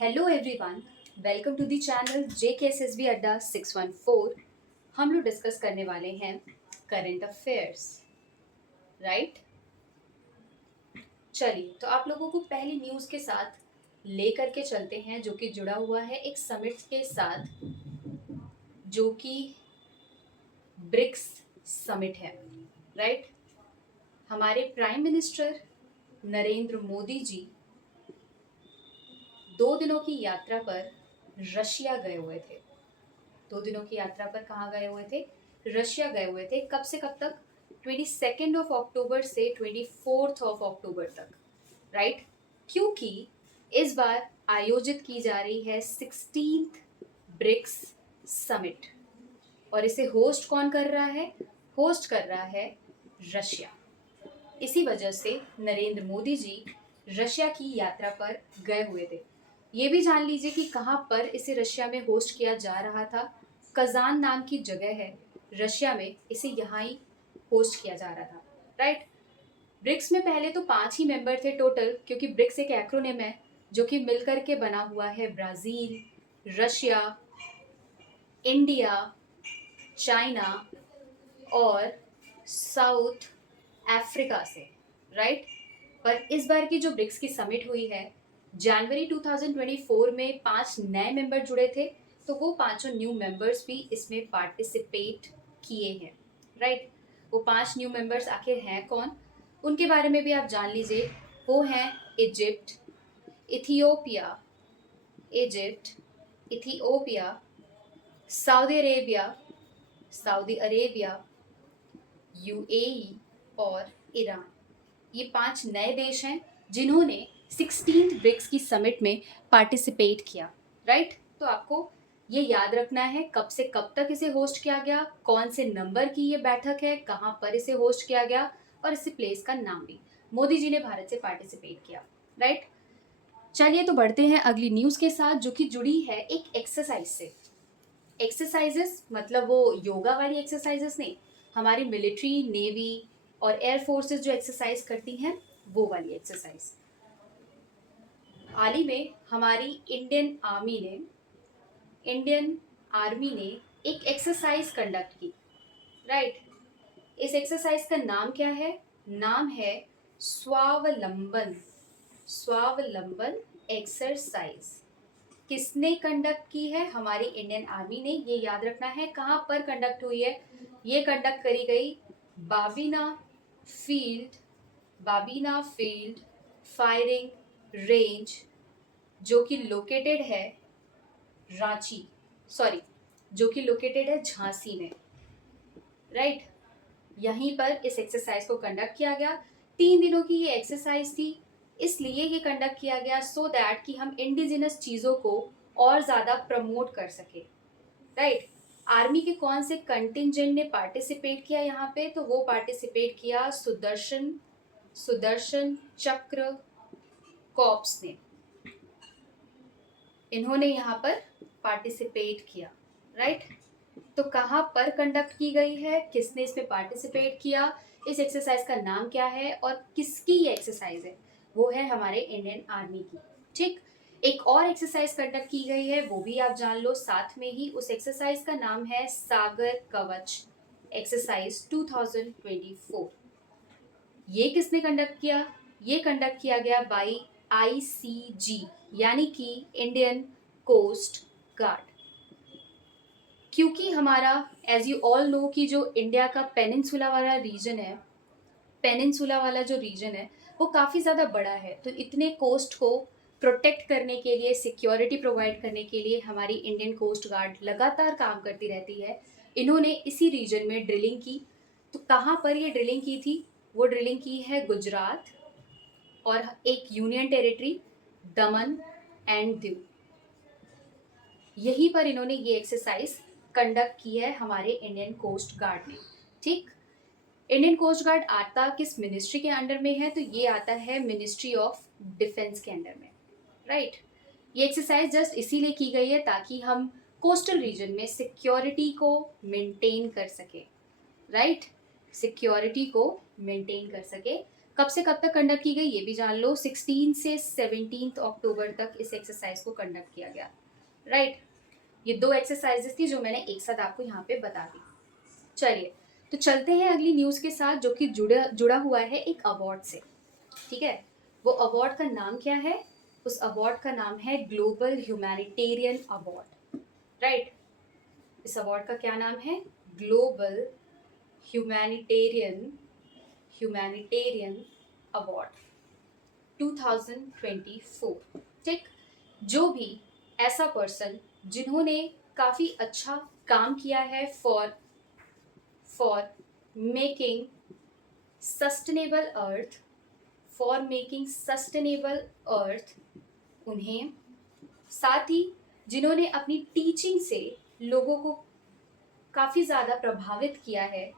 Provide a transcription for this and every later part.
Hello everyone, welcome to the channel JKSSB Adda 614। हम लोग discuss करने वाले हैं करंट अफेयर्स, राइट। चलिए, तो आप लोगों को पहली न्यूज़ के साथ लेकर के चलते हैं जो कि जुड़ा हुआ है एक समिट के साथ, जो कि ब्रिक्स समिट है, राइट। हमारे प्राइम मिनिस्टर नरेंद्र मोदी जी 2 दिनों की यात्रा पर रशिया गए हुए थे। 2 दिनों की यात्रा पर कहाँ गए हुए थे? रशिया गए हुए थे। कब से कब तक? 22 अक्टूबर से 24 अक्टूबर तक, राइट। क्योंकि इस बार आयोजित की जा रही है 16th ब्रिक्स समिट, और इसे होस्ट कौन कर रहा है? होस्ट कर रहा है रशिया। इसी वजह से नरेंद्र मोदी जी रशिया की यात्रा पर गए हुए थे। ये भी जान लीजिए कि कहाँ पर इसे रशिया में होस्ट किया जा रहा था। कजान नाम की जगह है रशिया में, इसे यहाँ ही होस्ट किया जा रहा था, राइट। ब्रिक्स में पहले तो 5 ही मेंबर थे टोटल, क्योंकि ब्रिक्स एक एक्रोनिम है जो कि मिलकर के बना हुआ है ब्राज़ील, रशिया, इंडिया, चाइना और साउथ अफ्रीका से, राइट। पर इस बार की जो ब्रिक्स की समिट हुई है, जनवरी 2024 में 5 नए मेंबर जुड़े थे, तो वो पांचों न्यू मेंबर्स भी इसमें पार्टिसिपेट किए हैं, राइट। वो 5 न्यू मेंबर्स आखिर हैं कौन, उनके बारे में भी आप जान लीजिए। वो हैं Egypt, Ethiopia, Egypt, Ethiopia, Saudi Arabia, Saudi Arabia, UAE और ईरान। ये 5 नए देश हैं जिन्होंने 16th ब्रिक्स की समिट में पार्टिसिपेट किया, राइट। तो आपको ये याद रखना है कब से कब तक इसे होस्ट किया गया, कौन से नंबर की ये बैठक है, कहाँ पर इसे होस्ट किया गया, और इस प्लेस का नाम भी। मोदी जी ने भारत से पार्टिसिपेट किया, राइट। चलिए, तो बढ़ते हैं अगली न्यूज़ के साथ, जो कि जुड़ी है एक एक्सरसाइज से। एक्सरसाइजेस मतलब वो योगा वाली एक्सरसाइजेस नहीं, हमारी मिलिट्री, नेवी और एयर फोर्सेस जो एक्सरसाइज करती हैं वो वाली एक्सरसाइज। हाल ही में हमारी इंडियन आर्मी ने एक एक्सरसाइज कंडक्ट की, राइट। इस एक्सरसाइज का नाम क्या है? नाम है स्वावलंबन। स्वावलंबन एक्सरसाइज किसने कंडक्ट की है? हमारी इंडियन आर्मी ने। ये याद रखना है कहाँ पर कंडक्ट हुई है। ये कंडक्ट करी गई बाबीना फील्ड, बाबीना फील्ड फायरिंग रेंज, जो कि लोकेटेड है रांची, सॉरी, जो कि लोकेटेड है झांसी में, राइट। यहीं पर इस एक्सरसाइज को कंडक्ट किया गया। 3 दिनों की ये एक्सरसाइज थी, इसलिए ये कंडक्ट किया गया सो दैट कि हम इंडिजिनस चीज़ों को और ज़्यादा प्रमोट कर सके, राइट। आर्मी के कौन से कंटिजेंट ने पार्टिसिपेट किया यहाँ पे? तो वो पार्टिसिपेट किया सुदर्शन सुदर्शन चक्र कॉर्प्स ने। इन्होंने यहाँ पर पार्टिसिपेट किया, राइट। तो कहाँ पर कंडक्ट की गई है, किसने इसमें पार्टिसिपेट किया, इस एक्सरसाइज का नाम क्या है और किसकी ये एक्सरसाइज है? वो है हमारे इंडियन आर्मी की, ठीक। एक और एक्सरसाइज कंडक्ट की गई है, वो भी आप जान लो साथ में ही। उस एक्सरसाइज का नाम है सागर कवच एक्सरसाइज 2024। ये किसने कंडक्ट किया? ये कंडक्ट किया गया बाई ICG, यानी कि इंडियन कोस्ट गार्ड। क्योंकि हमारा, एज यू ऑल नो, कि जो इंडिया का पेनिनसुला वाला रीजन है, पेनिनसुला वाला जो रीजन है वो काफ़ी ज़्यादा बड़ा है, तो इतने कोस्ट को प्रोटेक्ट करने के लिए, सिक्योरिटी प्रोवाइड करने के लिए हमारी इंडियन कोस्ट गार्ड लगातार काम करती रहती है। इन्होंने इसी रीजन में ड्रिलिंग की। तो कहाँ पर ये ड्रिलिंग की थी? वो ड्रिलिंग की है गुजरात और एक union territory Daman and Diu. यहीं पर इन्होंने ये एक्सरसाइज कंडक्ट की है हमारे इंडियन कोस्ट गार्ड ने, ठीक। इंडियन कोस्ट गार्ड आता किस मिनिस्ट्री के अंडर में है? तो ये आता है मिनिस्ट्री ऑफ डिफेंस के अंडर में, राइट। ये एक्सरसाइज जस्ट इसीलिए की गई है ताकि हम कोस्टल रीजन में सिक्योरिटी को मेंटेन कर सके, राइट। सिक्योरिटी को मेंटेन कर सके, कब से कब तक कंडक्ट की गई ये भी जान लो, 16 से 17 अक्टूबर तक इस एक्सरसाइज को कंडक्ट किया गया, राइट। ये 2 एक्सरसाइजेस थी जो मैंने एक साथ आपको यहाँ पे बता दी। चलिए, तो चलते हैं अगली न्यूज के साथ, जो कि जुड़ा हुआ है एक अवार्ड से, ठीक है। वो अवार्ड का नाम क्या है? उस अवार्ड का नाम है ग्लोबल ह्यूमैनिटेरियन अवार्ड, राइट। इस अवार्ड का क्या नाम है? ग्लोबल ह्यूमैनिटेरियन अवार्ड 2024, ठीक। जो भी ऐसा पर्सन जिन्होंने काफी अच्छा काम किया है फॉर मेकिंग सस्टेनेबल अर्थ, उन्हें, साथ ही जिन्होंने अपनी टीचिंग से लोगों को काफी ज्यादा प्रभावित किया है,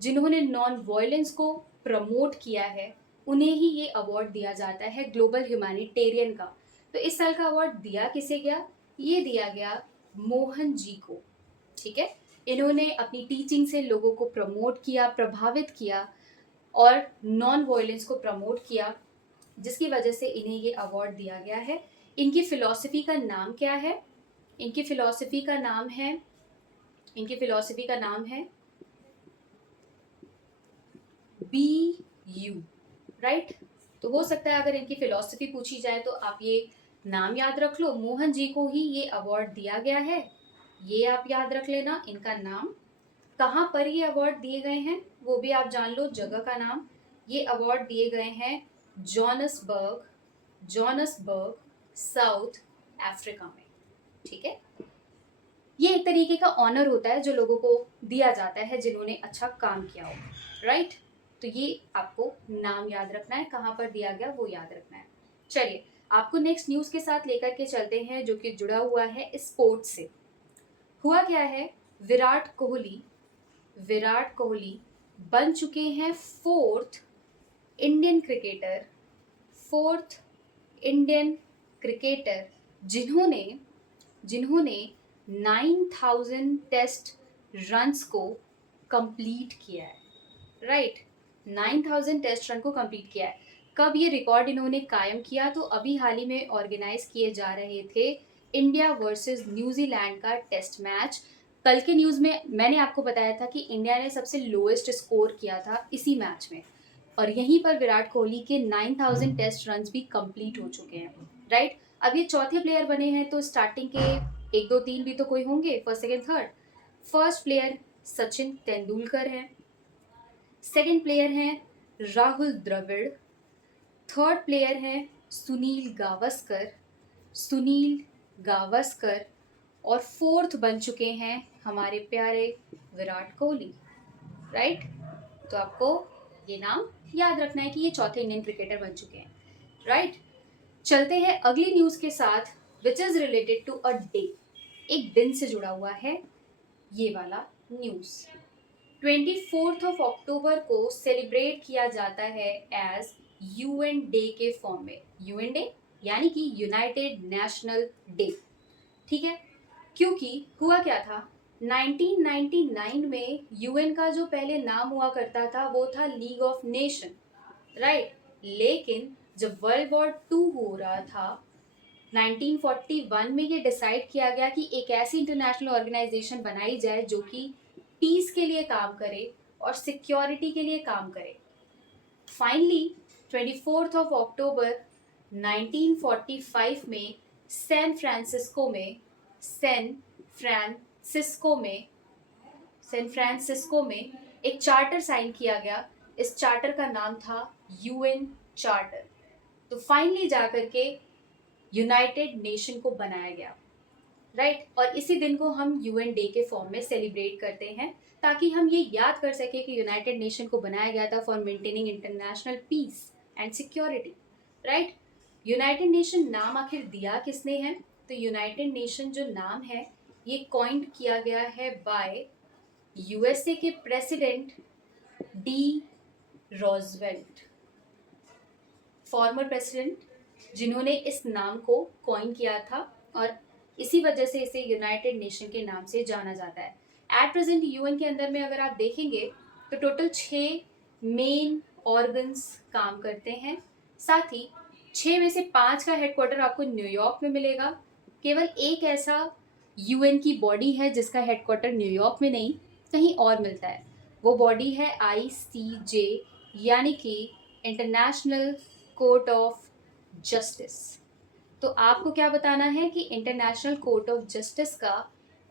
जिन्होंने नॉन वायलेंस को प्रमोट किया है, उन्हें ही ये अवार्ड दिया जाता है ग्लोबल ह्यूमैनिटेरियन का। तो इस साल का अवार्ड दिया किसे गया? ये दिया गया मोहन जी को, ठीक है। इन्होंने अपनी टीचिंग से लोगों को प्रमोट किया, प्रभावित किया और नॉन वायलेंस को प्रमोट किया, जिसकी वजह से इन्हें ये अवार्ड दिया गया है। इनकी फिलॉसफी का नाम क्या है? इनकी फिलॉसफी का नाम है बी यू, राइट। तो हो सकता है अगर इनकी फिलॉसफी पूछी जाए तो आप ये नाम याद रख लो, मोहन जी को ही ये अवार्ड दिया गया है, ये आप याद रख लेना इनका नाम। कहाँ पर ये अवार्ड दिए गए हैं वो भी आप जान लो, जगह का नाम। ये अवार्ड दिए गए हैं जोहान्सबर्ग साउथ अफ्रीका में, ठीक है। ये एक तरीके का ऑनर होता है जो लोगों को दिया जाता है जिन्होंने अच्छा काम किया हो, राइट। तो ये आपको नाम याद रखना है, कहाँ पर दिया गया वो याद रखना है। चलिए, आपको नेक्स्ट न्यूज के साथ लेकर के चलते हैं जो कि जुड़ा हुआ है स्पोर्ट्स से। हुआ क्या है, विराट कोहली बन चुके हैं फोर्थ इंडियन क्रिकेटर जिन्होंने 9000 टेस्ट रन्स को कंप्लीट किया है, राइट। 9000 टेस्ट रन को कंप्लीट किया है। कब ये रिकॉर्ड इन्होंने कायम किया? तो अभी हाल ही में ऑर्गेनाइज किए जा रहे थे इंडिया वर्सेस न्यूजीलैंड का टेस्ट मैच। कल के न्यूज में मैंने आपको बताया था कि इंडिया ने सबसे लोएस्ट स्कोर किया था इसी मैच में, और यहीं पर विराट कोहली के 9000 टेस्ट रन भी कंप्लीट हो चुके हैं, राइट। अब ये चौथे प्लेयर बने हैं, तो स्टार्टिंग के 1 2 3 भी तो कोई होंगे, first second third. First player Sachin Tendulkar है, सेकंड प्लेयर हैं राहुल द्रविड़, थर्ड प्लेयर हैं सुनील गावस्कर और फोर्थ बन चुके हैं हमारे प्यारे विराट कोहली, राइट। तो आपको ये नाम याद रखना है कि ये चौथे इंडियन क्रिकेटर बन चुके हैं, राइट। चलते हैं अगली न्यूज के साथ, which is related to a day, एक दिन से जुड़ा हुआ है ये वाला न्यूज। 24 अक्टूबर को सेलिब्रेट किया जाता है एज यूएन डे के फॉर्म में। यूएन डे यानी कि यूनाइटेड नेशनल डे, ठीक है। क्योंकि हुआ क्या था, 1999 में यूएन का जो पहले नाम हुआ करता था वो था लीग ऑफ नेशन, राइट। लेकिन जब वर्ल्ड वॉर 2 हो रहा था 1941 में, ये डिसाइड किया गया कि एक ऐसी इंटरनेशनल ऑर्गेनाइजेशन बनाई जाए जो कि पीस के लिए काम करे और सिक्योरिटी के लिए काम करे। फाइनली 24 अक्टूबर 1945 में सैन फ्रांसिस्को में एक चार्टर साइन किया गया। इस चार्टर का नाम था यूएन चार्टर। तो फाइनली जाकर के यूनाइटेड नेशन को बनाया गया, राइट। और इसी दिन को हम यूएन डे के फॉर्म में सेलिब्रेट करते हैं, ताकि हम ये याद कर सके कि यूनाइटेड नेशन को बनाया गया था for maintaining international peace and security, right. United Nation नाम आखिर दिया किसने है? तो यूनाइटेड नेशन जो नाम है ये कॉइंड किया गया है बाय यूएसए के प्रेसिडेंट डी रॉजवेल्ट, फॉर्मर प्रेसिडेंट, जिन्होंने इस नाम को कॉइन किया था और इसी वजह से इसे यूनाइटेड नेशन के नाम से जाना जाता है। एट प्रेजेंट यूएन के अंदर में अगर आप देखेंगे तो टोटल 6 मेन ऑर्गन्स काम करते हैं। साथ ही 6 में से 5 का हेडक्वार्टर आपको न्यूयॉर्क में मिलेगा। केवल एक ऐसा यूएन की बॉडी है जिसका हेडक्वार्टर न्यूयॉर्क में नहीं कहीं और मिलता है। वो बॉडी है ICJ, यानी कि इंटरनेशनल कोर्ट ऑफ जस्टिस। तो आपको क्या बताना है कि इंटरनेशनल कोर्ट ऑफ जस्टिस का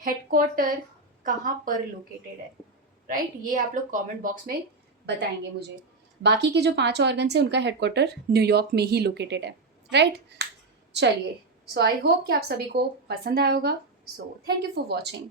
हेडक्वार्टर कहाँ पर लोकेटेड है, राइट? ये आप लोग कमेंट बॉक्स में बताएंगे मुझे। बाकी के जो 5 ऑर्गन है उनका हेडक्वार्टर न्यूयॉर्क में ही लोकेटेड है, राइट? चलिए, सो आई होप कि आप सभी को पसंद आया होगा। So thank you for watching.